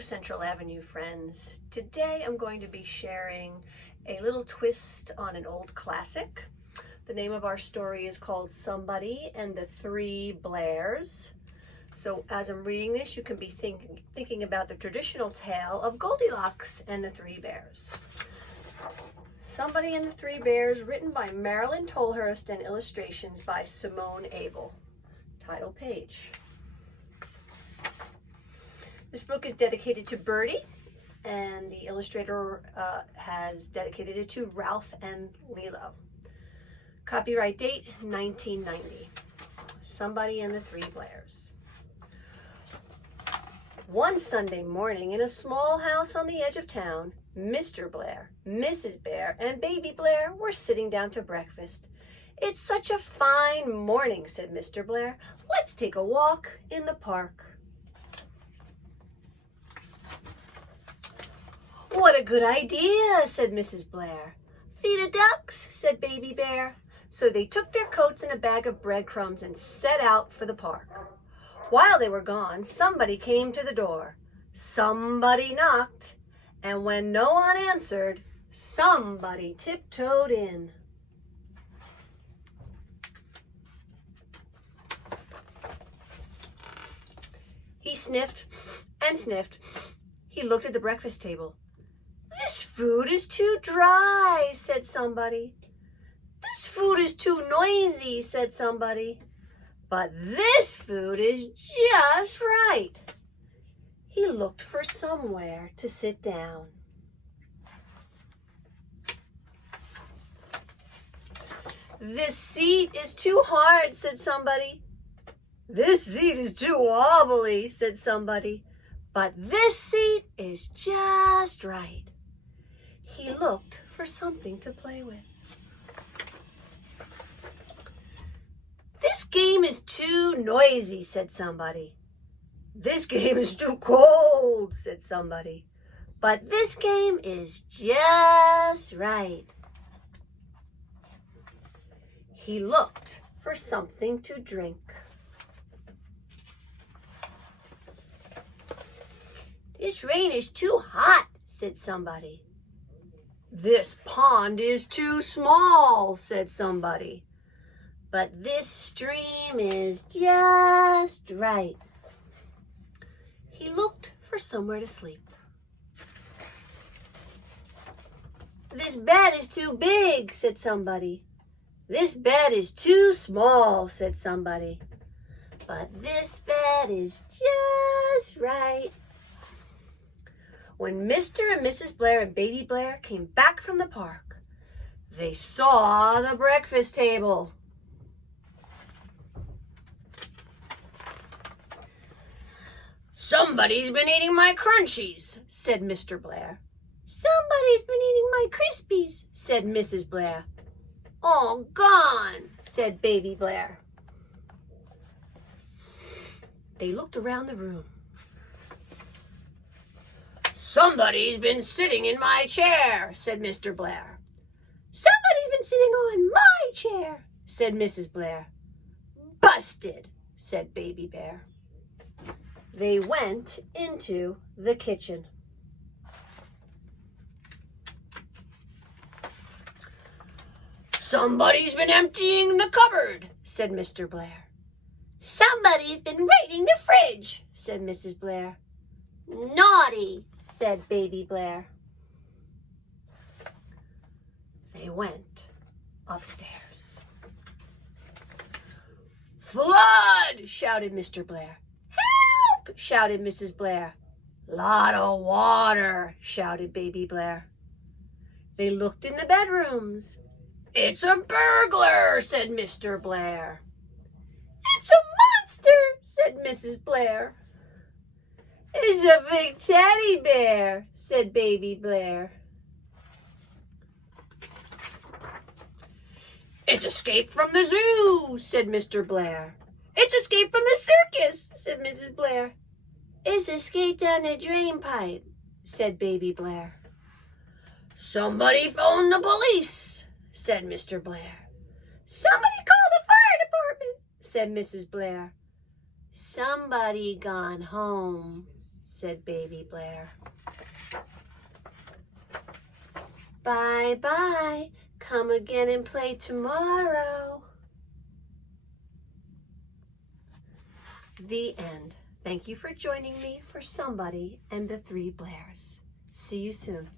Central Avenue friends. Today I'm going to be sharing a little twist on an old classic. The name of our story is called Somebody and the Three Blairs. So as I'm reading this, you can be thinking about the traditional tale of Goldilocks and the Three Bears. Somebody and the Three Bears, written by Marilyn Tolhurst and illustrations by Simone Abel. Title page. This book is dedicated to Birdie, and the illustrator has dedicated it to Ralph and Lilo. Copyright date 1990. Somebody and the Three Blairs. One Sunday morning, in a small house on the edge of town, Mr. Blair, Mrs. Bear, and Baby Blair were sitting down to breakfast. "It's such a fine morning," said Mr. Blair. "Let's take a walk in the park." "What a good idea," said Mrs. Blair. "Feed a ducks," said Baby Bear. So they took their coats and a bag of breadcrumbs and set out for the park. While they were gone, somebody came to the door. Somebody knocked, and when no one answered, somebody tiptoed in. He sniffed and sniffed. He looked at the breakfast table. "This food is too dry," said somebody. "This food is too noisy," said somebody. "But this food is just right." He looked for somewhere to sit down. "This seat is too hard," said somebody. "This seat is too wobbly," said somebody. "But this seat is just right." He looked for something to play with. "This game is too noisy," said somebody. "This game is too cold," said somebody. "But this game is just right." He looked for something to drink. "This rain is too hot," said somebody. "This pond is too small," said somebody. "But this stream is just right." He looked for somewhere to sleep. "This bed is too big," said somebody. "This bed is too small," said somebody. "But this bed is just right." When Mr. and Mrs. Blair and Baby Blair came back from the park, they saw the breakfast table. "Somebody's been eating my crunchies," said Mr. Blair. "Somebody's been eating my Crispies," said Mrs. Blair. "All gone," said Baby Blair. They looked around the room. "Somebody's been sitting in my chair," said Mr. Blair. "Somebody's been sitting on my chair," said Mrs. Blair. "Busted," said Baby Bear. They went into the kitchen. "Somebody's been emptying the cupboard," said Mr. Blair. "Somebody's been raiding the fridge," said Mrs. Blair. "Naughty," said Baby Blair. They went upstairs. "Flood!" shouted Mr. Blair. "Help!" shouted Mrs. Blair. "Lot of water!" shouted Baby Blair. They looked in the bedrooms. "It's a burglar," said Mr. Blair. "It's a monster," said Mrs. Blair. "It's a big teddy bear," said Baby Blair. "It's escaped from the zoo," said Mr. Blair. "It's escaped from the circus," said Mrs. Blair. "It's escaped down the drain pipe," said Baby Blair. "Somebody phoned the police," said Mr. Blair. "Somebody call the fire department," said Mrs. Blair. "Somebody gone home," said baby Blair. Bye-bye. Come again and play tomorrow. The end. Thank you for joining me for Somebody and the Three Blairs. See you soon.